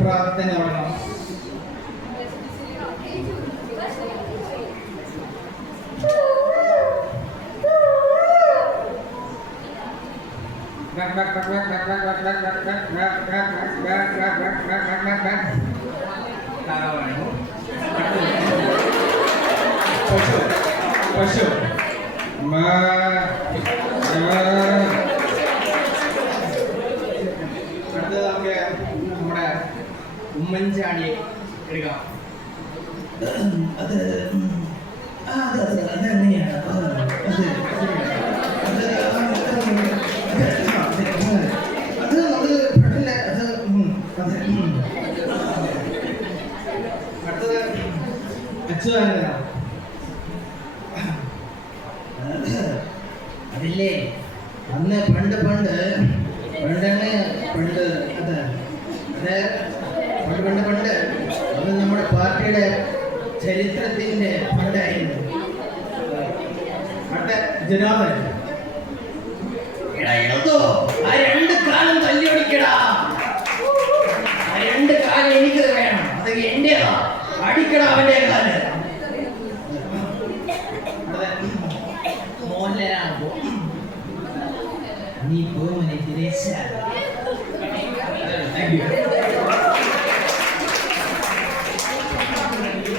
പ്രാർത്ഥന തുടങ്ങണം. പശു അടുത്തത് നമുക്ക് നമ്മുടെ ഉമ്മൻചാണ്ടിയെ എടുക്കാം. അത് അതെങ്ങനെയാണ്? അടുത്തത് അച്യുതാനന്ദനാണ്. അതില്ലേ അന്ന് പണ്ട് പണ്ട് പണ്ടങ്ങ് പണ്ട് അത് പണ്ട് പണ്ട് പണ്ട് അത് നമ്മുടെ പാർട്ടിയുടെ ചരിത്രത്തിന്റെ പണ്ടായിരുന്നു. അടുത്ത ജനാർദ്ദനൻ. ആ രണ്ട് കാലം തല്ലി ഒടിക്കടാ. ആ രണ്ട് കാലം എനിക്ക് വേണം. അത് എന്റേതാ. അടിക്കടാ അവന്റെ കാല്. മോഹൻലാലാണോ? നീ പോകുമെന്ന് താങ്ക് യു.